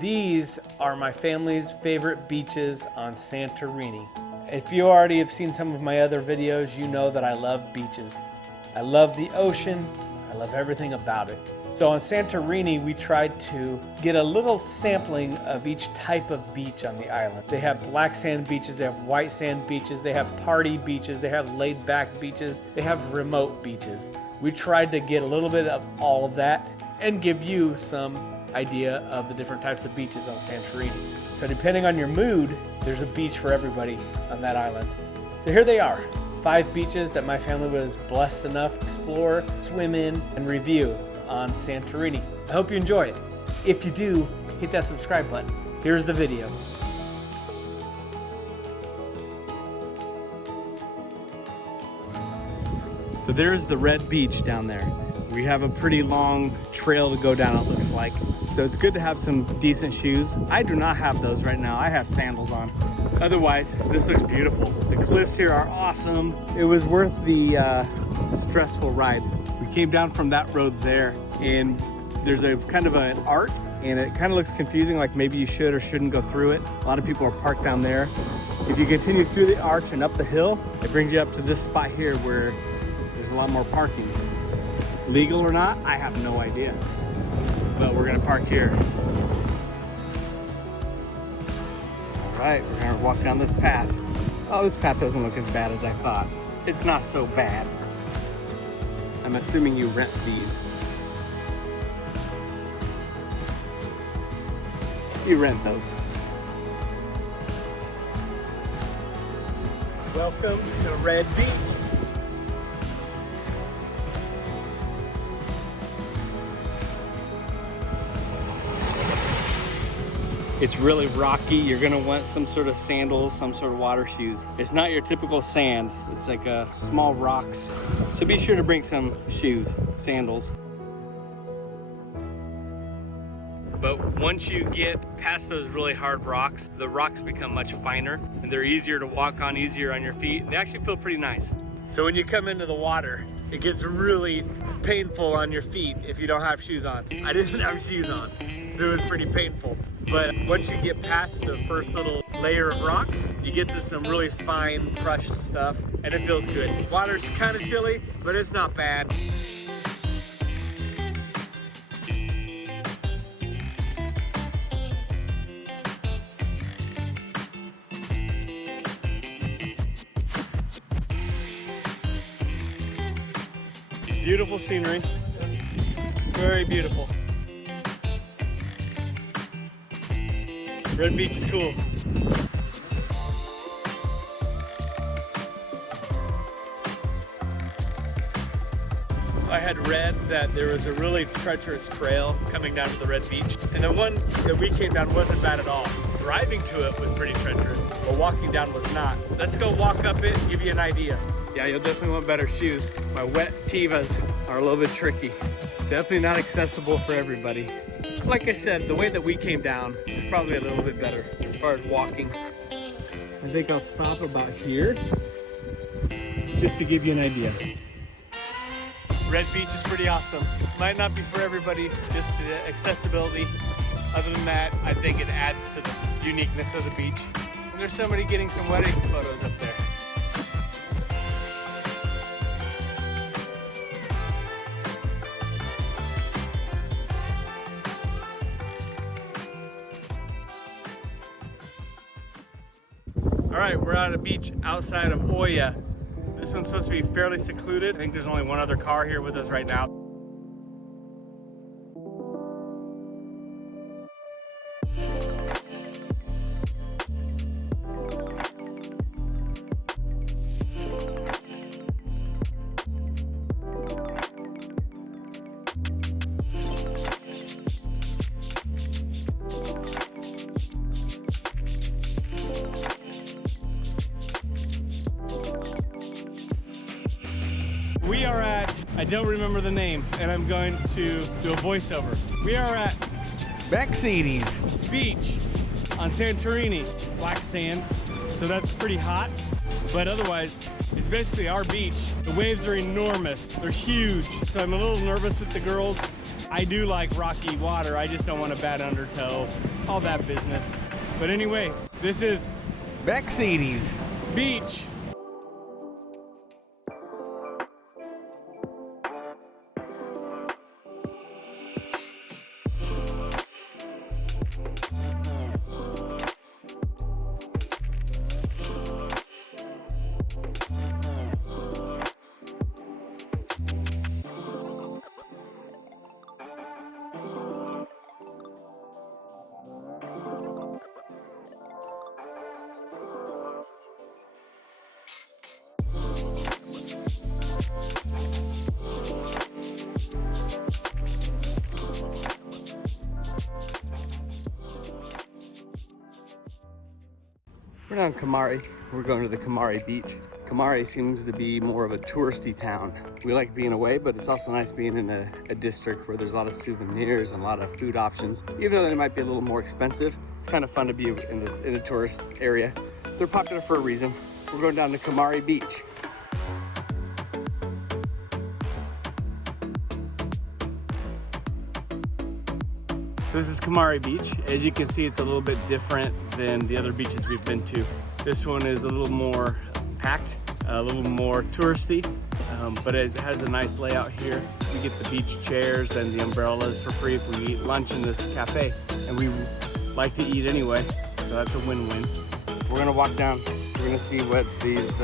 These are my family's favorite beaches on Santorini. If you already have seen some of my other videos, you know that I love beaches. I love the ocean. I love everything about it. So on Santorini, we tried to get a little sampling of each type of beach on the island. They have black sand beaches, they have white sand beaches, they have party beaches, they have laid back beaches, they have remote beaches. We tried to get a little bit of all of that and give you some idea of the different types of beaches on Santorini. So depending on your mood, there's a beach for everybody on that island. So here they are, 5 beaches that my family was blessed enough to explore, swim in, and review on Santorini. I hope you enjoy it. If you do, hit that subscribe button. Here's the video. So there's the Red Beach down there. We have a pretty long trail to go down, it looks like. So it's good to have some decent shoes. I do not have those right now. I have sandals on. Otherwise, this looks beautiful. The cliffs here are awesome. It was worth the stressful ride. We came down from that road there, and there's a kind of an arc, and it kind of looks confusing, like maybe you should or shouldn't go through it. A lot of people are parked down there. If you continue through the arch and up the hill, it brings you up to this spot here where there's a lot more parking. Legal or not, I have no idea. But we're gonna park here. All right, we're gonna walk down this path. Oh, this path doesn't look as bad as I thought. It's not so bad. I'm assuming you rent these. You rent those. Welcome to Red Beach. It's really rocky. You're gonna want some sort of sandals, some sort of water shoes. It's not your typical sand. It's like small rocks. So be sure to bring some shoes, sandals. But once you get past those really hard rocks, the rocks become much finer and they're easier to walk on, easier on your feet. They actually feel pretty nice. So when you come into the water, it gets really painful on your feet if you don't have shoes on. I didn't have shoes on, so it was pretty painful. But once you get past the first little layer of rocks, you get to some really fine crushed stuff and it feels good. Water's kind of chilly, but it's not bad. Beautiful scenery, very beautiful. Red Beach is cool. So I had read that there was a really treacherous trail coming down to the Red Beach, and the one that we came down wasn't bad at all. Driving to it was pretty treacherous, but walking down was not. Let's go walk up it and give you an idea. Yeah, you'll definitely want better shoes. My wet Tevas are a little bit tricky. Definitely not accessible for everybody. Like I said, the way that we came down is probably a little bit better as far as walking. I think I'll stop about here just to give you an idea. Red Beach is pretty awesome. Might not be for everybody, just the accessibility. Other than that, I think it adds to the uniqueness of the beach. And there's somebody getting some wedding photos up there. All right, we're at a beach outside of Oya. This one's supposed to be fairly secluded. I think there's only one other car here with us right now. We are at, I don't remember the name, and I'm going to do a voiceover. We are at Baxedes Beach on Santorini, black sand, so that's pretty hot, but otherwise, it's basically our beach. The waves are enormous, they're huge, so I'm a little nervous with the girls. I do like rocky water. I just don't want a bad undertow, all that business. But anyway, this is Baxedes. beach. We're down Kamari. We're going to the Kamari Beach. Kamari seems to be more of a touristy town. We like being away, but it's also nice being in a district where there's a lot of souvenirs and a lot of food options. Even though they might be a little more expensive, it's kind of fun to be in a tourist area. They're popular for a reason. We're going down to Kamari Beach. So this is Kamari Beach. As you can see, it's a little bit different than the other beaches we've been to. This one is a little more packed, a little more touristy, but it has a nice layout here. We get the beach chairs and the umbrellas for free if we eat lunch in this cafe. And we like to eat anyway, so that's a win-win. We're gonna walk down. We're gonna see what these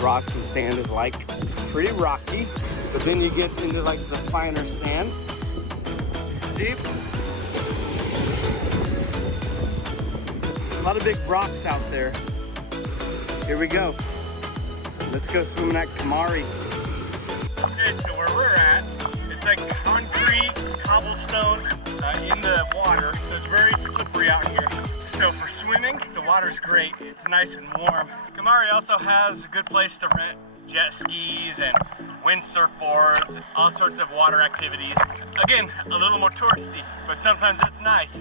rocks and sand is like. It's pretty rocky, but then you get into like the finer sand. See? A lot of big rocks out there. Here we go. Let's go swimming at Kamari. Okay, so where we're at, it's like concrete, cobblestone in the water, so it's very slippery out here. So for swimming, the water's great. It's nice and warm. Kamari also has a good place to rent jet skis and wind surfboards, all sorts of water activities. Again, a little more touristy, but sometimes it's nice.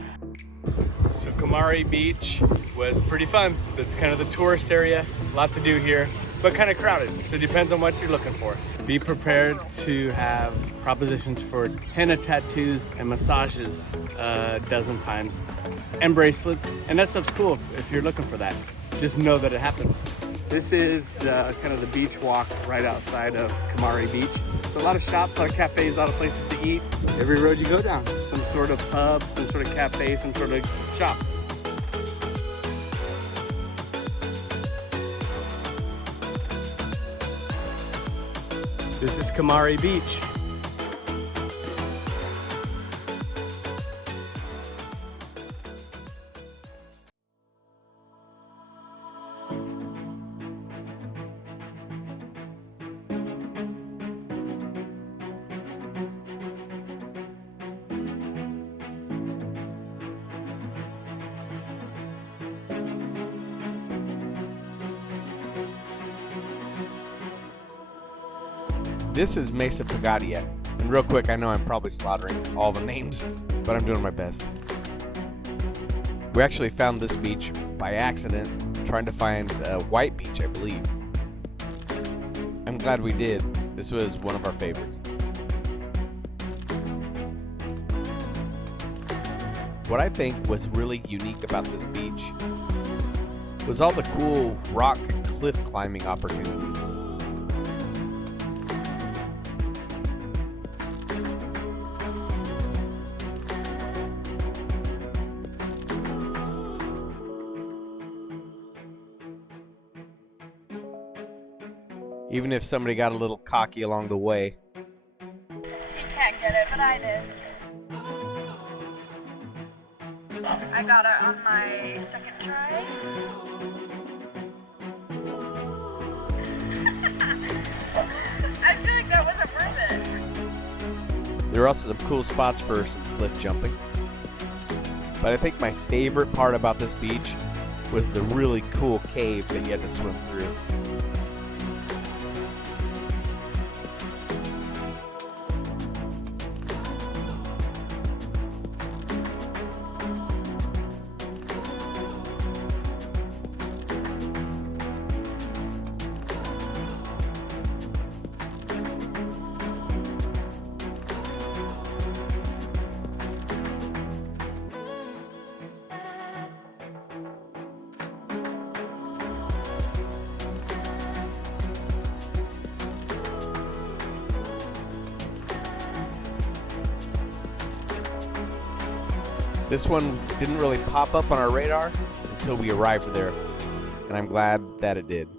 So Kamari Beach was pretty fun. That's kind of the tourist area. A lot to do here, but kind of crowded. So it depends on what you're looking for. Be prepared to have propositions for henna tattoos and massages a dozen times, and bracelets. And that stuff's cool if you're looking for that. Just know that it happens. This is kind of the beach walk right outside of Kamari Beach. So a lot of shops, a lot of cafes, a lot of places to eat. Every road you go down, some sort of pub, some sort of cafe, some sort of shop. This is Kamari Beach. This is Mesa Pigadia. And real quick, I know I'm probably slaughtering all the names, but I'm doing my best. We actually found this beach by accident, trying to find a white beach, I believe. I'm glad we did. This was one of our favorites. What I think was really unique about this beach was all the cool rock and cliff climbing opportunities. Even if somebody got a little cocky along the way. He can't get it, but I did. I got it on my second try. I feel like that wasn't worth it. There were also some cool spots for some cliff jumping. But I think my favorite part about this beach was the really cool cave that you had to swim through. This one didn't really pop up on our radar until we arrived there, and I'm glad that it did.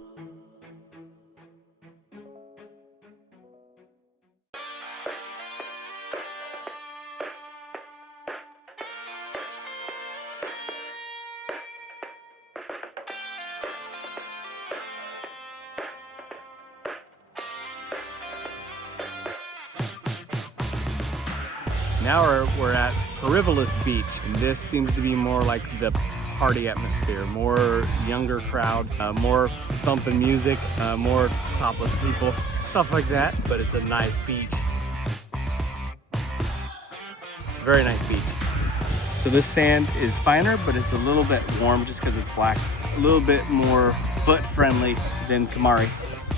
Now we're at Perivolos Beach, and this seems to be more like the party atmosphere, more younger crowd, more thumping music, more topless people, stuff like that. But it's a nice beach. Very nice beach. So this sand is finer, but it's a little bit warm just because it's black. A little bit more foot friendly than Kamari.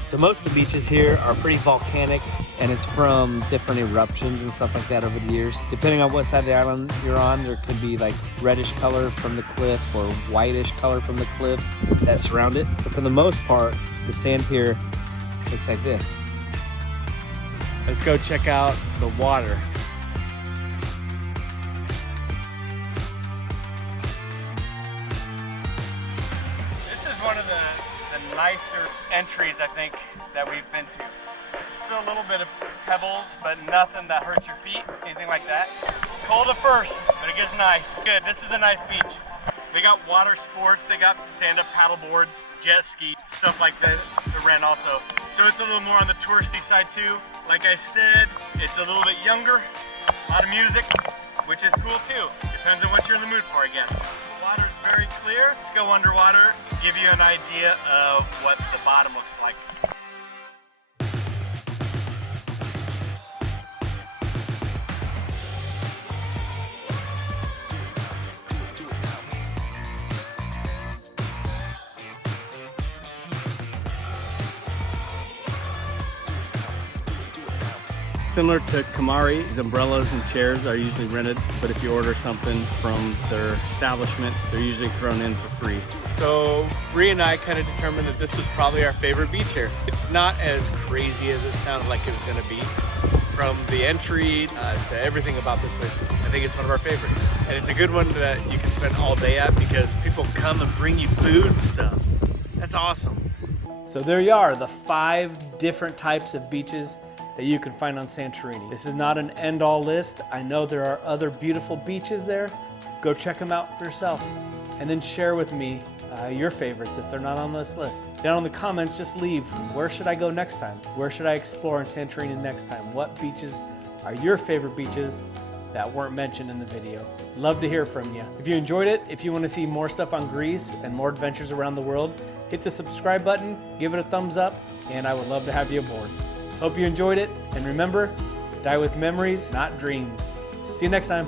So most of the beaches here are pretty volcanic, and it's from different eruptions and stuff like that over the years. Depending on what side of the island you're on, there could be like reddish color from the cliffs or whitish color from the cliffs that surround it. But for the most part, the sand here looks like this. Let's go check out the water. This is one of the nicer entries, I think, that we've been to. Still a little bit of pebbles, but nothing that hurts your feet, anything like that. Cold at first, but it gets nice. Good, this is a nice beach. They got water sports, they got stand-up paddle boards, jet ski, stuff like that to rent also. So it's a little more on the touristy side too. Like I said, it's a little bit younger, a lot of music, which is cool too. Depends on what you're in the mood for, I guess. The water's very clear. Let's go underwater, give you an idea of what the bottom looks like. Similar to Kamari, these umbrellas and chairs are usually rented, but if you order something from their establishment, they're usually thrown in for free. So Bree and I kind of determined that this was probably our favorite beach here. It's not as crazy as it sounded like it was going to be. From the entry to everything about this place, I think it's one of our favorites. And it's a good one that you can spend all day at because people come and bring you food and stuff. That's awesome. So there you are, the 5 different types of beaches that you can find on Santorini. This is not an end-all list. I know there are other beautiful beaches there. Go check them out for yourself. And then share with me your favorites if they're not on this list. Down in the comments, just leave, where should I go next time? Where should I explore in Santorini next time? What beaches are your favorite beaches that weren't mentioned in the video? Love to hear from you. If you enjoyed it, if you want to see more stuff on Greece and more adventures around the world, hit the subscribe button, give it a thumbs up, and I would love to have you aboard. Hope you enjoyed it, and remember, die with memories, not dreams. See you next time.